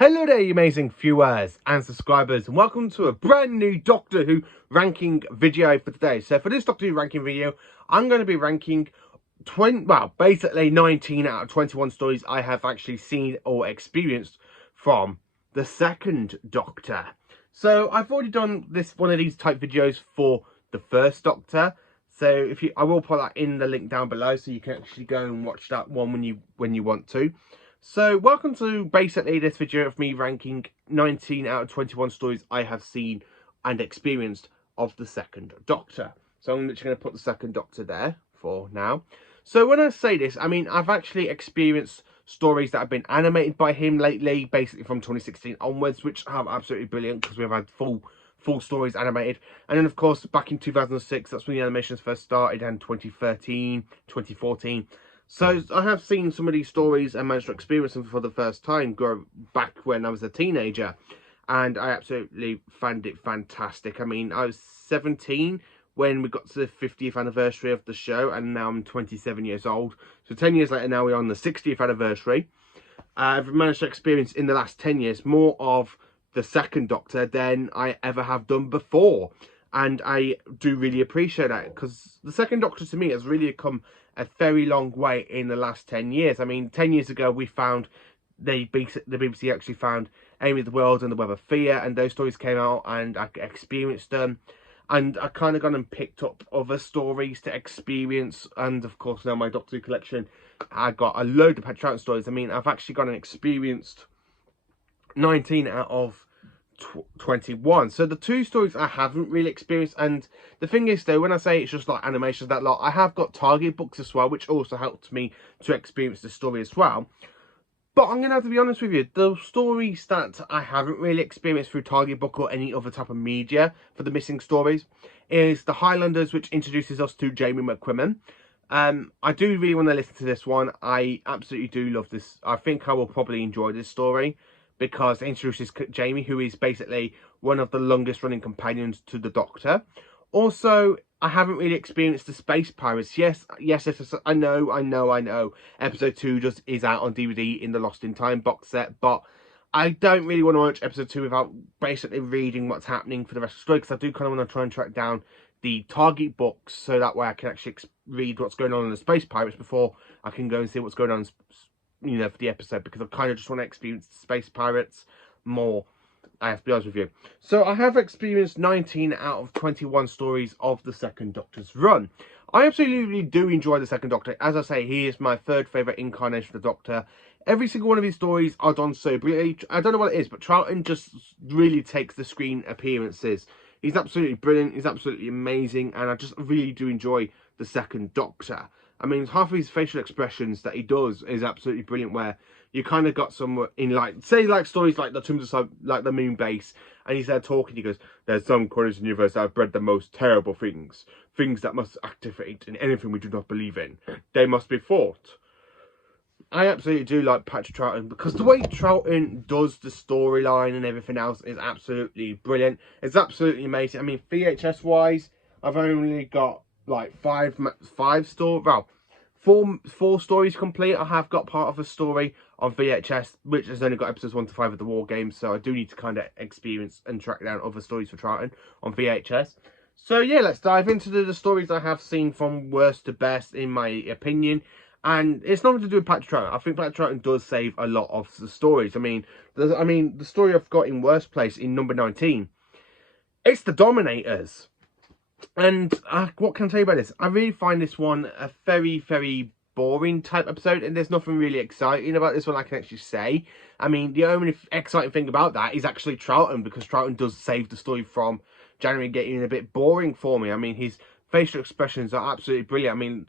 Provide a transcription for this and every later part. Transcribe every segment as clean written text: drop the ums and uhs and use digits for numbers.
Hello there, you amazing viewers and subscribers, and welcome to a brand new Doctor Who ranking video for today. So for this Doctor Who ranking video, I'm going to be ranking basically 19 out of 21 stories I have actually seen or experienced from the second Doctor. So I've already done one of these type videos for the first Doctor. So I will put that in the link down below, so you can actually go and watch that one when you want to. So welcome to basically this video of me ranking 19 out of 21 stories I have seen and experienced of the second Doctor. So I'm literally going to put the second Doctor there for now. So when I say this, I mean I've actually experienced stories that have been animated by him lately, basically from 2016 onwards, which are absolutely brilliant because we've had full stories animated. And then of course back in 2006, that's when the animations first started, and 2013, 2014. So I have seen some of these stories and managed to experience them for the first time back when I was a teenager, and I absolutely found it fantastic. I mean, I was 17 when we got to the 50th anniversary of the show, and now I'm 27 years old. So 10 years later now we're on the 60th anniversary. I've managed to experience in the last 10 years more of the second Doctor than I ever have done before. And I do really appreciate that, because the second Doctor to me has really come a very long way in the last 10 years. I mean, 10 years ago we found, the BBC actually found Amy of the World and the Web of Fear, and those stories came out and I experienced them. And I kind of gone and picked up other stories to experience. And of course now my Doctor Who collection, I got a load of Trout stories. I mean, I've actually gone and experienced 19 out of 21. So the two stories I haven't really experienced, and the thing is though, when I say it's just like animations, that lot, I have got Target books as well, which also helped me to experience the story as well. But I'm gonna have to be honest with you, the stories that I haven't really experienced through Target book or any other type of media for the missing stories is the Highlanders, which introduces us to Jamie Mcquimmon. I do really want to listen to this one. I absolutely do love this. I think I will probably enjoy this story, because it introduces Jamie, who is basically one of the longest running companions to the Doctor. Also, I haven't really experienced the Space Pirates. Yes, I know. Episode 2 is out on DVD in the Lost in Time box set, but I don't really want to watch episode 2 without basically reading what's happening for the rest of the story, because I do kind of want to try and track down the Target books, so that way I can actually read what's going on in the Space Pirates before I can go and see what's going on, you know, for the episode, because I kind of just want to experience the Space Pirates more, I have to be honest with you. So I have experienced 19 out of 21 stories of the second Doctor's run. I absolutely do enjoy the second Doctor. As I say, he is my third favourite incarnation of the Doctor. Every single one of his stories are done so brilliantly. I don't know what it is, but Troughton just really takes the screen appearances. He's absolutely brilliant, he's absolutely amazing, and I just really do enjoy the second Doctor. I mean, half of his facial expressions that he does is absolutely brilliant, where you kind of got some in, like, say, like stories like the Tombs of, like the Moon Base, and he's there talking, he goes, "There's some corners in the universe that have bred the most terrible things that must activate in anything we do not believe in. They must be fought." I absolutely do like Patrick Troughton, because the way Troughton does the storyline and everything else is absolutely brilliant. It's absolutely amazing. I mean, VHS wise, I've only got like four stories complete. I have got part of a story on VHS, which has only got episodes 1 to 5 of the War Games, so I do need to kind of experience and track down other stories for Troughton on VHS. So yeah, let's dive into the stories I have seen from worst to best, in my opinion. And it's nothing to do with Patrick Troughton. I think Patrick Troughton does save a lot of the stories. I mean, the story I've got in worst place in number 19, it's the Dominators. And what can I tell you about this? I really find this one a very, very boring type episode, and there's nothing really exciting about this one I can actually say. I mean, the only exciting thing about that is actually Troughton, because Troughton does save the story from January getting a bit boring for me. I mean, his facial expressions are absolutely brilliant. I mean,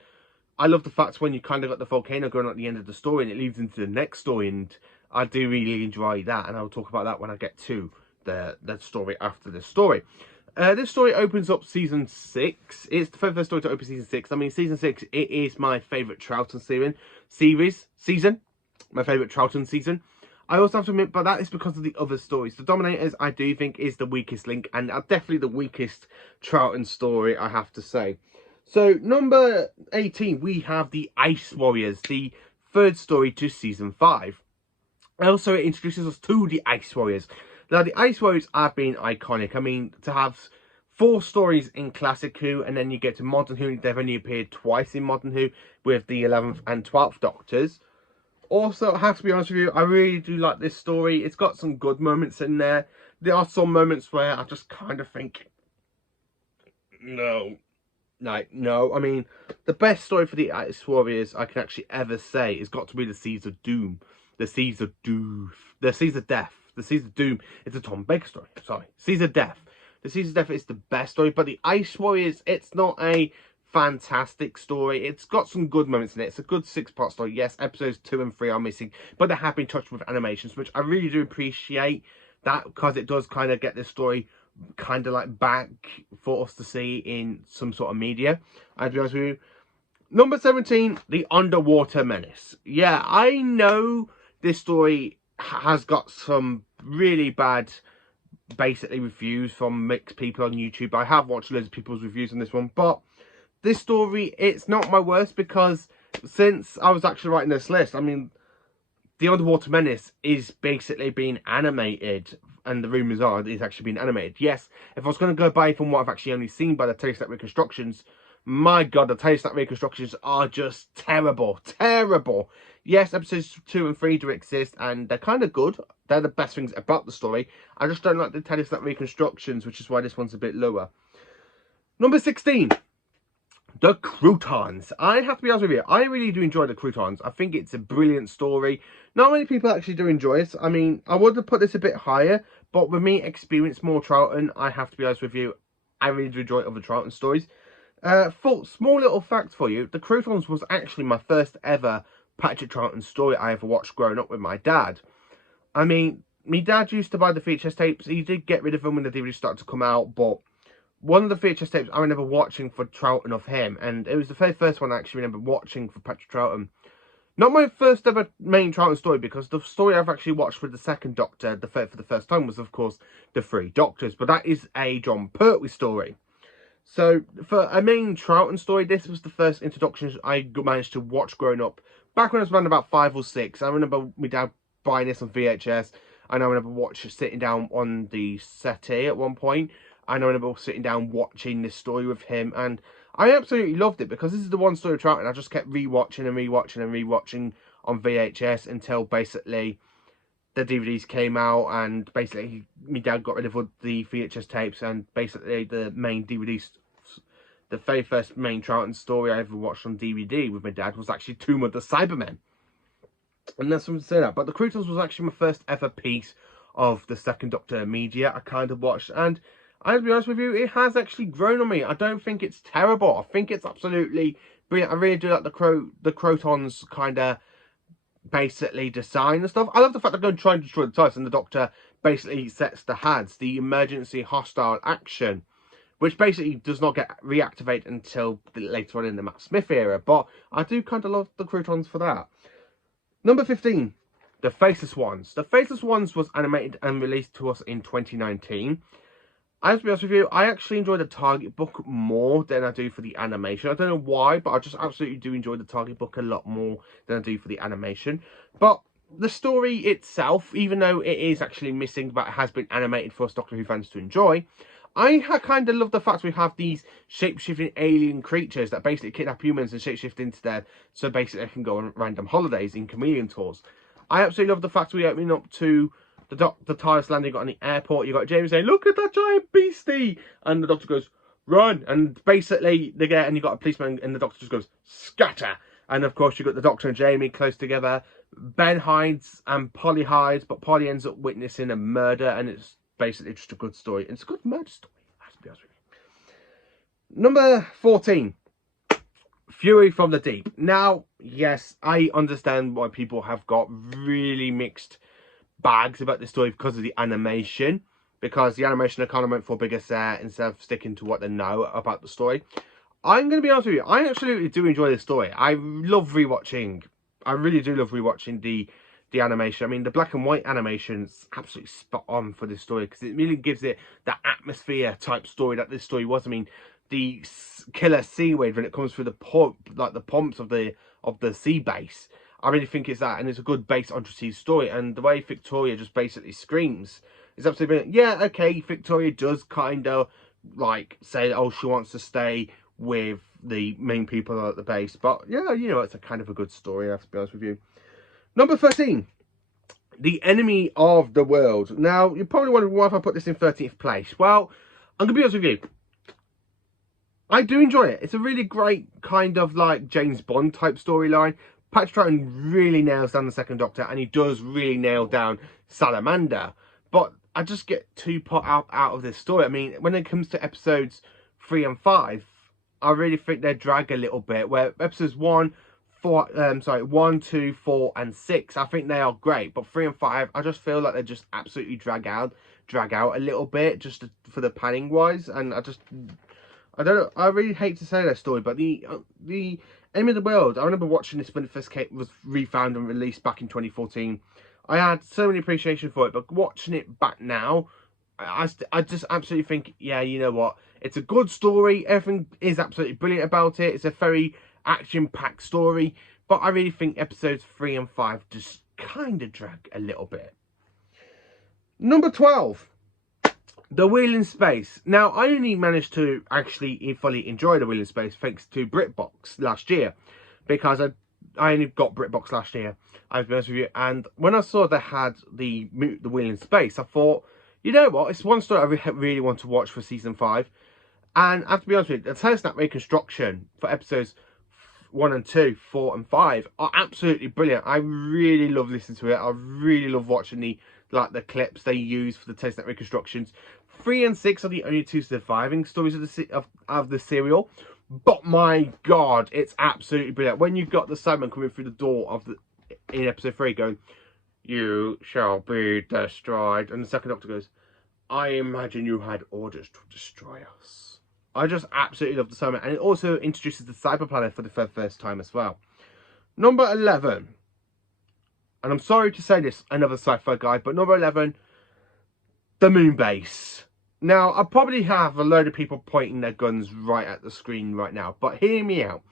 I love the fact when you kind of got the volcano going at the end of the story and it leads into the next story, and I do really enjoy that, and I'll talk about that when I get to the story after this story. This story opens up season 6. It's the first story to open season 6. I mean, season 6, it is my favourite Troughton season. My favourite Troughton season. I also have to admit, but that is because of the other stories. The Dominators, I do think, is the weakest link, and definitely the weakest Troughton story, I have to say. So, number 18, we have the Ice Warriors, the third story to season 5. Also, it introduces us to the Ice Warriors. Now, the Ice Warriors have been iconic. I mean, to have 4 stories in Classic Who, and then you get to Modern Who, they've only appeared twice in Modern Who, with the 11th and 12th Doctors. Also, I have to be honest with you, I really do like this story. It's got some good moments in there. There are some moments where I just kind of think, no. Like, no. I mean, the best story for the Ice Warriors I can actually ever say has got to be the Seas of Doom. The Seas of Doom. The Seas of Death. The Seas of Doom. It's a Tom Baker story. Sorry. Seas of Death. The Seas of Death is the best story, but the Ice Warriors, it's not a fantastic story. It's got some good moments in it. It's a good 6-part story. Yes, episodes 2 and 3 are missing, but they have been touched with animations, which I really do appreciate that, because it does kind of get this story kind of like back for us to see in some sort of media. I'll be honest with you. Number 17, the Underwater Menace. Yeah, I know this story has got some really bad, basically, reviews from mixed people on YouTube. I have watched loads of people's reviews on this one, but this story, it's not my worst, because since I was actually writing this list, I mean, the Underwater Menace is basically being animated, and the rumours are it's actually being animated. Yes, if I was going to go by from what I've actually only seen by the telestat reconstructions, my god, the telestat reconstructions are just terrible. Terrible. Yes, episodes 2 and 3 do exist, and they're kind of good. They're the best things about the story. I just don't like the telestat reconstructions, which is why this one's a bit lower. Number 16. The Croutons. I have to be honest with you, I really do enjoy the Croutons. I think it's a brilliant story. Not many people actually do enjoy it. I mean, I would have put this a bit higher, but with me experienced more Troughton, I have to be honest with you, I really do enjoy other Troughton stories. Small little fact for you, the Croutons was actually my first ever Patrick Troughton story I ever watched growing up with my dad. I mean, my dad used to buy the VHS tapes. He did get rid of them when the DVD started to come out, but one of the VHS tapes I remember watching for Troughton of him, and it was the very first one I actually remember watching for Patrick Troughton. Not my first ever main Troughton story, because the story I've actually watched with the second Doctor for the first time was, of course, The Three Doctors, but that is a John Pertwee story. So, for a main Troughton story, this was the first introduction I managed to watch growing up. Back when I was around about 5 or 6, I remember my dad buying this on VHS, and I remember sitting down on the settee at one point, and I remember sitting down watching this story with him, and I absolutely loved it, because this is the one story of Trout, and I just kept rewatching and rewatching and rewatching on VHS until basically the DVDs came out, and basically my dad got rid of the VHS tapes, and basically the main DVDs, the very first main Troughton story I ever watched on DVD with my dad was actually Tomb of the Cybermen. And that's something to say that. But the Croutons was actually my first ever piece of the second Doctor media I kind of watched, and I'll be honest with you, it has actually grown on me. I don't think it's terrible. I think it's absolutely brilliant. I really do like the Croutons kind of basically design and stuff. I love the fact they're going to try and destroy the TARDIS, and the Doctor basically sets the HADS, the emergency hostile action, which basically does not get reactivated until later on in the Matt Smith era. But I do kind of love the Croutons for that. Number 15, The Faceless Ones. The Faceless Ones was animated and released to us in 2019. I have to be honest with you, I actually enjoy the Target book more than I do for the animation. I don't know why, but I just absolutely do enjoy the Target book a lot more than I do for the animation. But the story itself, even though it is actually missing, but it has been animated for us Doctor Who fans to enjoy, I kind of love the fact we have these shape-shifting alien creatures that basically kidnap humans and shape-shift into there, so basically they can go on random holidays in chameleon tours. I absolutely love the fact we're opening up to the TARDIS landing on the airport. You got James saying, "Look at that giant beastie," and the Doctor goes, "Run!" And basically they get, and you got a policeman, and the Doctor just goes, "Scatter!" And of course you got the Doctor and Jamie close together. Ben hides and Polly hides, but Polly ends up witnessing a murder, and it's basically just a good story. It's a good murder story, I have to be honest with you. Number 14, Fury from the Deep. Now, yes, I understand why people have got really mixed bags about this story because of the animation, because the animation kind of went for a bigger set instead of sticking to what they know about the story. I'm going to be honest with you, I absolutely do enjoy this story. I love rewatching. I really do love rewatching the animation. I mean, the black and white animation's absolutely spot on for this story, because it really gives it that atmosphere type story that this story was. I mean, the killer seaweed when it comes through the pump, like the pumps of the sea base. I really think it's that, and it's a good base on Tracy's story, and the way Victoria just basically screams is absolutely brilliant. Yeah, okay, Victoria does kind of like say, oh, she wants to stay with the main people at the base, but yeah, you know, it's a kind of a good story, I have to be honest with you. Number 13, The Enemy of the World. Now, you're probably wondering why have I put this in 13th place. Well, I'm going to be honest with you. I do enjoy it. It's a really great kind of like James Bond type storyline. Patrick Troughton really nails down the Second Doctor, and he does really nail down Salamander. But I just get too put out of this story. I mean, when it comes to episodes 3 and 5, I really think they drag a little bit. Where episodes 1, 2, 4, and 6, I think they are great. But 3 and 5, I just feel like they just absolutely drag out a little bit, just for the panning wise, and I don't know. I really hate to say that story, but the Enemy of the World. I remember watching this when it first was refound and released back in 2014. I had so many appreciation for it, but watching it back now, I just absolutely think, yeah, you know what? It's a good story. Everything is absolutely brilliant about it. It's a very action-packed story, but I really think episodes 3 and 5 just kind of drag a little bit. Number 12. The Wheel in Space. Now, I only managed to actually fully enjoy The Wheel in Space thanks to BritBox last year, because I only got BritBox last year, I'll be honest with you, and when I saw they had the Wheel in Space, I thought, you know what, it's one story I really want to watch for season 5, and I have to be honest with you, the telesnap reconstruction for episodes 1 and 2, 4 and 5 are absolutely brilliant. I really love listening to it. I really love watching the clips they use for the telesnap reconstructions. 3 and 6 are the only two surviving stories of the serial, but my god, it's absolutely brilliant. When you've got the Cybermen coming through the door in episode 3 going, "You shall be destroyed," and the Second Doctor goes, "I imagine you had orders to destroy us." I just absolutely love the Cybermen, and it also introduces the Cyber Planet for the first time as well. Number 11, and I'm sorry to say this, another sci-fi guy, but number 11, the Moon Base. Now, I probably have a load of people pointing their guns right at the screen right now, but hear me out.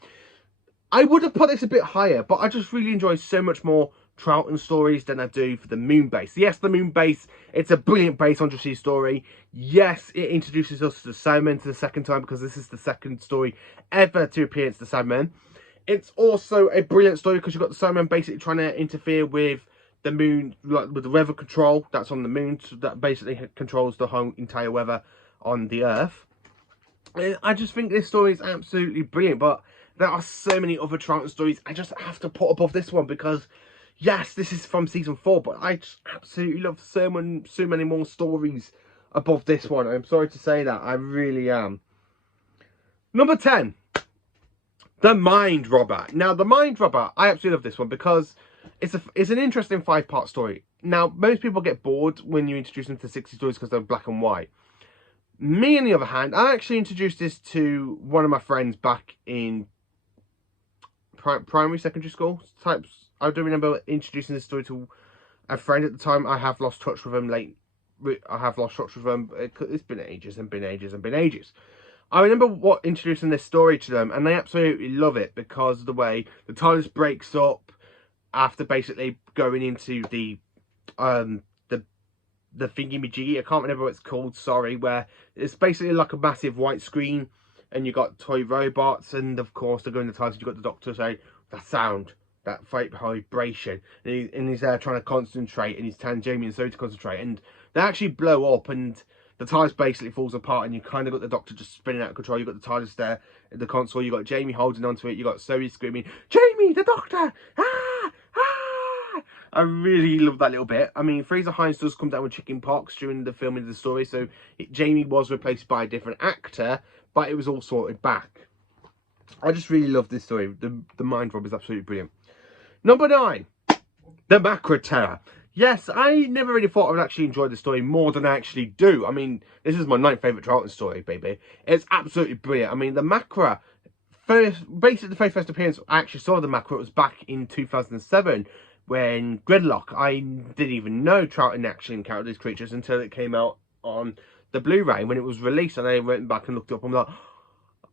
I would have put this a bit higher, but I just really enjoy so much more Troughton stories than I do for the Moon Base. Yes, the Moon Base, it's a brilliant base on Tracy's story. Yes, it introduces us to the Cybermen for the second time, because this is the second story ever to appear as the Cybermen. It's also a brilliant story because you've got the Cybermen basically trying to interfere with the moon, like with the weather control that's on the moon, so that basically controls the whole entire weather on the Earth. I just think this story is absolutely brilliant, but there are so many other Troughton stories I just have to put above this one, because yes, this is from season 4, but I just absolutely love so many more stories above this one. I'm sorry to say that, I really am. Number 10, The Mind Robber. Now, The Mind Robber, I absolutely love this one because it's an interesting 5-part story. Now, most people get bored when you introduce them to 60 stories because they're black and white. Me, on the other hand, I actually introduced this to one of my friends back in primary, secondary school types. I do remember introducing this story to a friend at the time. I have lost touch with him It's been ages and been ages and been ages. I remember introducing this story to them, and they absolutely love it because of the way the TARDIS breaks up after basically going into the thingy-majiggy. I can't remember what it's called, sorry, where it's basically like a massive white screen and you got toy robots, and of course they're going to the TARDIS. You've got the Doctor say, that sound, that vibration, and he's there trying to concentrate, and he's telling Jamie and Zoe to concentrate, and they actually blow up, and the TARDIS basically falls apart, and you kind of got the Doctor just spinning out of control. You've got the TARDIS there at the console, you've got Jamie holding onto it, you've got Zoe screaming, "Jamie, the Doctor! Ah! Ah!" I really love that little bit. I mean, Fraser Hines does come down with chicken pox during the filming of the story, so Jamie was replaced by a different actor, but it was all sorted back. I just really love this story. The Mind Robber is absolutely brilliant. Number 9, The Macra Terror. Yes, I never really thought I would actually enjoy the story more than I actually do. I mean, this is my 9th favourite Troughton story, baby. It's absolutely brilliant. I mean, the Macra, basically the very first appearance I actually saw the Macra was back in 2007 when Gridlock. I didn't even know Troughton actually encountered these creatures until it came out on the Blu-ray when it was released, and I went back and looked it up and I'm like,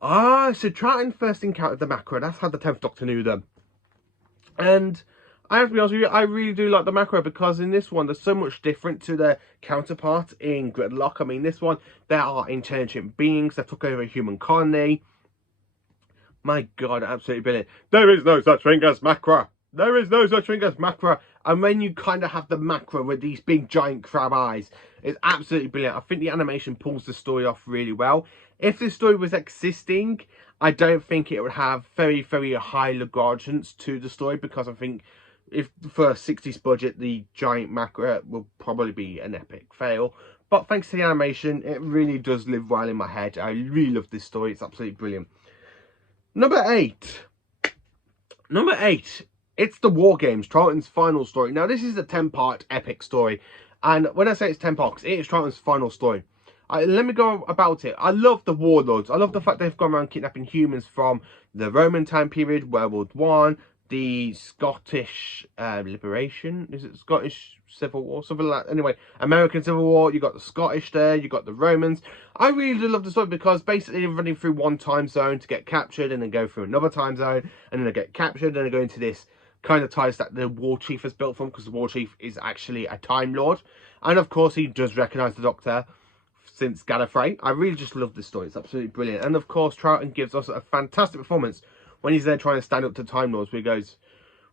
ah, so Troughton first encountered the Macra. That's how the 10th Doctor knew them. And I have to be honest with you, I really do like the macro, because in this one there's so much different to their counterpart in Gridlock. I mean, this one, there are intelligent beings that took over a human colony. My God, absolutely brilliant. There is no such thing as macro. There is no such thing as macro. And when you kind of have the macro with these big giant crab eyes, it's absolutely brilliant. I think the animation pulls the story off really well. If this story was existing, I don't think it would have very, very high regardance to the story, because I think if for a 60s budget, the giant macro will probably be an epic fail. But thanks to the animation, it really does live well in my head. I really love this story. It's absolutely brilliant. Number 8. Number 8. It's the War Games, Troughton's final story. Now, this is a 10-part epic story. And when I say it's 10 parts, it is Troughton's final story. Let me go about it. I love the warlords. I love the fact they've gone around kidnapping humans from the Roman time period, World War One, the Scottish Liberation. Is it Scottish Civil War? Something like that. Anyway, American Civil War. You got the Scottish there. You got the Romans. I really do love the story, because basically they're running through one time zone to get captured, and then go through another time zone, and then they get captured, and they go into this kind of ties that the War Chief has built from, because the War Chief is actually a Time Lord. And of course, he does recognise the Doctor since Gallifrey. I really just love this story. It's absolutely brilliant. And of course, Troughton gives us a fantastic performance when he's there trying to stand up to Time Lords, where he goes,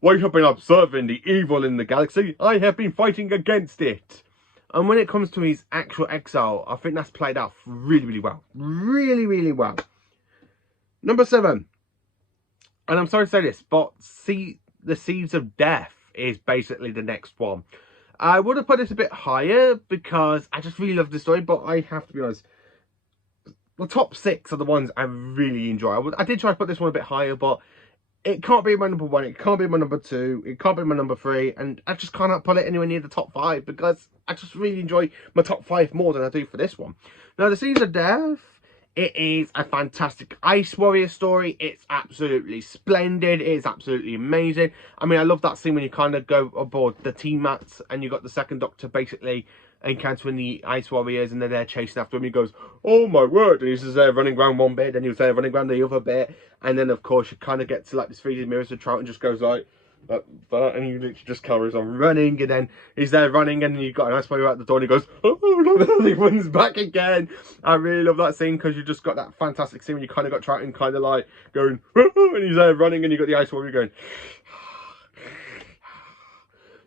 "We have been observing the evil in the galaxy. I have been fighting against it." And when it comes to his actual exile, I think that's played out really, really well. Really, really well. Number 7. And I'm sorry to say this, but the Seeds of Death is basically the next one. I would have put this a bit higher, because I just really love this story, but I have to be honest, the top 6 are the ones I really enjoy. I did try to put this one a bit higher, but it can't be my number 1, it can't be my number 2, it can't be my number 3, and I just cannot put it anywhere near the top 5, because I just really enjoy my top 5 more than I do for this one. Now, the Seeds of Death, it is a fantastic Ice Warrior story. It's absolutely splendid. It's absolutely amazing. I mean, I love that scene when you kind of go aboard the team mats and you got the second Doctor basically encountering the Ice Warriors, and they're there chasing after him. He goes, "Oh my word," and he's just there running around one bit, and he was there running around the other bit, and then of course you kind of get to like this 3D mirror, so Trout and just goes like that, and he literally just carries on running, and then he's there running, and you've got an Ice Warrior out the door, and he goes, "Oh no," and he runs back again. I really love that scene, because you just got that fantastic scene when you kind of got Trout and kind of like going, "Oh," and he's there running, and you got the Ice Warrior going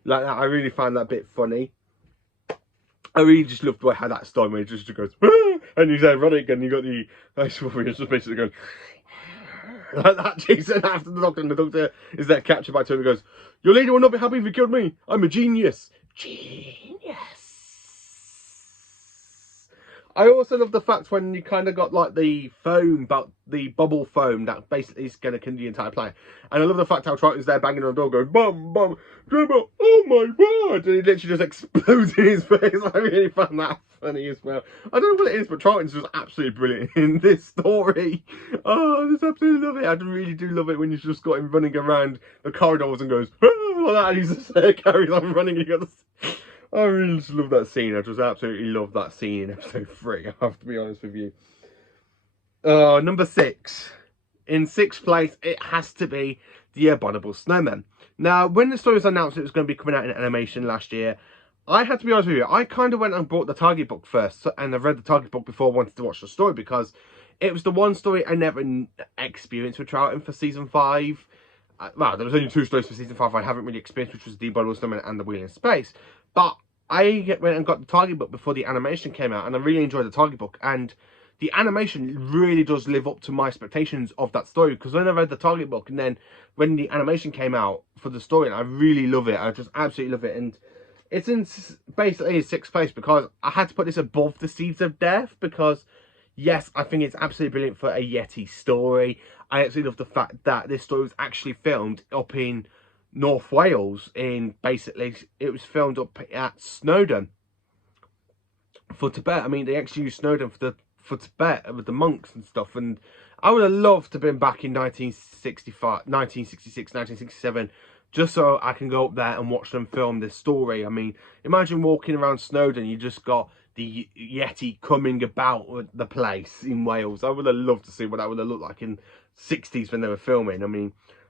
like that. I really found that bit funny. I really just loved how that started, where he just goes, "Ah," and he's there running, and you got the Ice Warrior just basically going like that, chasing after the Doctor, and the Doctor is there captured by two, and goes, "Your leader will not be happy if you killed me. I'm a genius." Genius. I also love the fact when you kind of got like the foam, but the bubble foam that basically is going to kill the entire planet. And I love the fact how Trout is there banging on the door going, "Bum, bum, dribble, oh my word," and he literally just explodes in his face. I really found that funny as well. I don't know what it is, but Troughton's just absolutely brilliant in this story. Oh, I just absolutely love it. I really do love it when you've just got him running around the corridors and goes, "Oh," like that, and he's just there, carries on running, and you got this. I really just love that scene. I just absolutely love that scene in episode 3. I have to be honest with you. Number 6. In 6th place, it has to be the Abominable Snowman. Now, when the story was announced it was going to be coming out in animation last year, I had to be honest with you. I kind of went and bought the Target book first, and I read the Target book before I wanted to watch the story, because it was the one story I never experienced with Troughton for season 5. Well, there was only 2 stories for season 5 I haven't really experienced, which was the Abominable Snowman and the Wheel in Space. But I went and got the Target book before the animation came out, and I really enjoyed the Target book, and the animation really does live up to my expectations of that story, because when I read the Target book and then when the animation came out for the story, I really love it. I just absolutely love it, and it's in basically 6th place, because I had to put this above the Seeds of Death, because yes, I think it's absolutely brilliant for a Yeti story. I absolutely love the fact that this story was actually filmed up in North Wales. Basically, it was filmed up at Snowdon for Tibet. I mean, they actually used Snowdon for Tibet with the monks and stuff. And I would have loved to have been back in 1965, 1966, 1967, just so I can go up there and watch them film this story. I mean, imagine walking around Snowdon, you just got the Yeti coming about the place in Wales. I would have loved to see what that would have looked like in 60s when they were filming. I mean,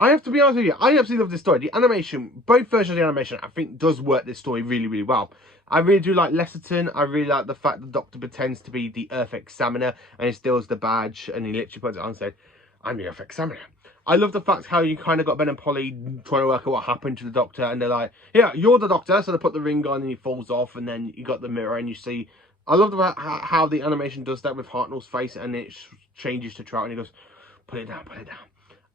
I have to be honest with you, I absolutely love this story. The animation, both versions of the animation, I think does work this story really, really well. I really do like Lesserton. I really like the fact the Doctor pretends to be the Earth Examiner and he steals the badge and he literally puts it on and said, I'm the Earth Examiner. I love the fact how you kind of got Ben and Polly trying to work out what happened to the Doctor, and they're like, yeah, you're the Doctor. So they put the ring on and he falls off, and then you got the mirror and you see. I love how the animation does that with Hartnell's face, and it changes to Trout and he goes, put it down, put it down.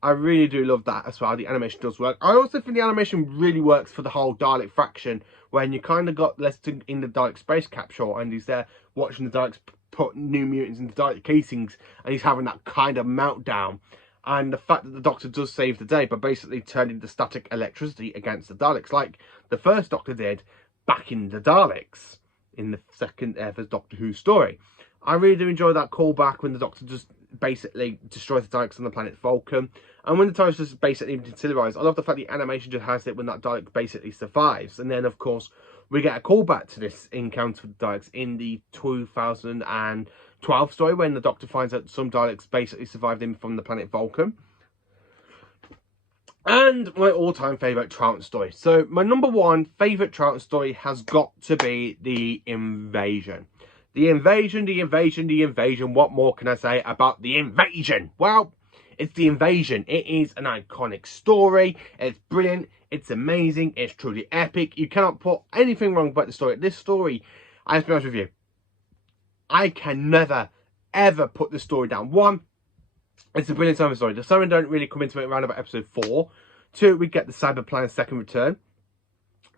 I really do love that as well. The animation does work. I also think the animation really works for the whole Dalek faction, when you kind of got Leston in the Dalek space capsule and he's there watching the Daleks put new mutants into Dalek casings, and he's having that kind of meltdown. And the fact that the Doctor does save the day by basically turning the static electricity against the Daleks, like the first Doctor did back in the Daleks in the second ever Doctor Who story. I really do enjoy that callback when the Doctor just basically destroys the Daleks on the planet Vulcan. And when the Daleks just basically deteriorate, I love the fact the animation just has it when that Dalek basically survives. And then, of course, we get a callback to this encounter with the Daleks in the 2012 story, when the Doctor finds out some Daleks basically survived him from the planet Vulcan. And my all-time favourite Trout story. So my number one favourite Trout story has got to be the invasion. The invasion, the invasion, the invasion. What more can I say about the invasion? Well, it's the invasion. It is an iconic story. It's brilliant. It's amazing. It's truly epic. You cannot put anything wrong about the story. This story, I have to be honest with you, I can never, ever put the story down. One, it's a brilliant Cybermen story. The Cybermen don't really come into it around about episode 4. 2, we get the Cyberplan's second return.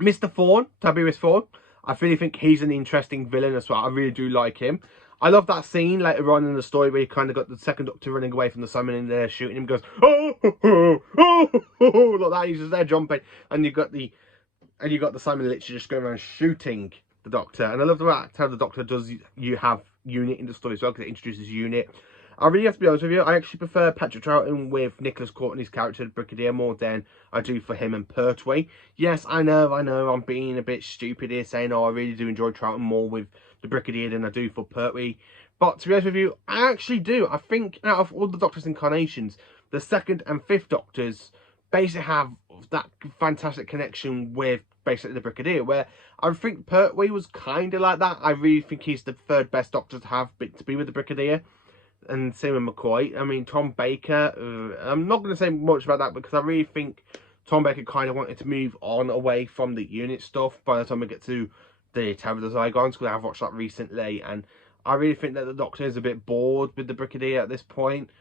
Mr. Thorne, Tiberius Thorne, I really think he's an interesting villain as well. I really do like him. I love that scene later on in the story where you kind of got the second Doctor running away from the Cybermen and they're shooting him. Goes, oh, oh, oh, oh, like that. He's just there jumping, and you got the Cybermen literally just going around shooting the Doctor. And I love the fact how the Doctor does. You have Unit in the story as well, because it introduces Unit. I really have to be honest with you, I actually prefer Patrick Troughton with Nicholas Courtney's character, Brigadier, more than I do for him and Pertwee. Yes, I know, I'm being a bit stupid here, saying, oh, I really do enjoy Troughton more with the Brigadier than I do for Pertwee. But to be honest with you, I actually do. I think out of all the Doctor's incarnations, the second and fifth Doctors basically have that fantastic connection with basically the Brigadier, where I think Pertwee was kind of like that. I really think he's the third best Doctor to have to be with the Brigadier. And same with McCoy. I mean, Tom Baker, I'm not going to say much about that because I really think Tom Baker kind of wanted to move on away from the Unit stuff by the time we get to the Terror of the Zygons, because I've watched that recently, and I really think that the Doctor is a bit bored with the Brigadier at this point.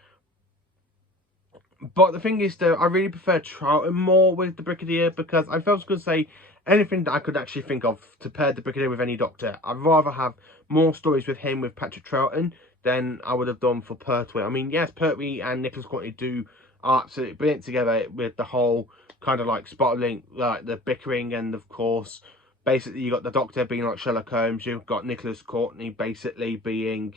But the thing is, though, I really prefer Troughton more with the Brigadier, because if I was going to say anything that I could actually think of to pair the Brigadier with any Doctor, I'd rather have more stories with him, with Patrick Troughton, than I would have done for Pertwee. I mean, yes, Pertwee and Nicholas Courtney are absolutely brilliant together with the whole kind of like Spotlight, like the bickering, and of course, basically you got the Doctor being like Sherlock Holmes, you've got Nicholas Courtney basically being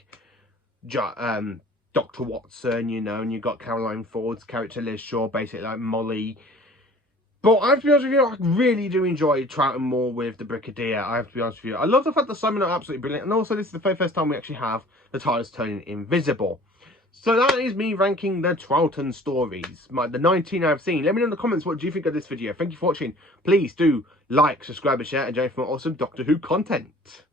Dr. Watson, you know, and you've got Caroline Ford's character Liz Shaw, basically like Molly. But I have to be honest with you, I really do enjoy Troughton more with the Brigadier. I have to be honest with you. I love the fact that Cybermen are absolutely brilliant. And also, this is the very first time we actually have the TARDIS turning invisible. So that is me ranking the Troughton stories. The 19 I've seen. Let me know in the comments, what do you think of this video? Thank you for watching. Please do like, subscribe and share, and join for more awesome Doctor Who content.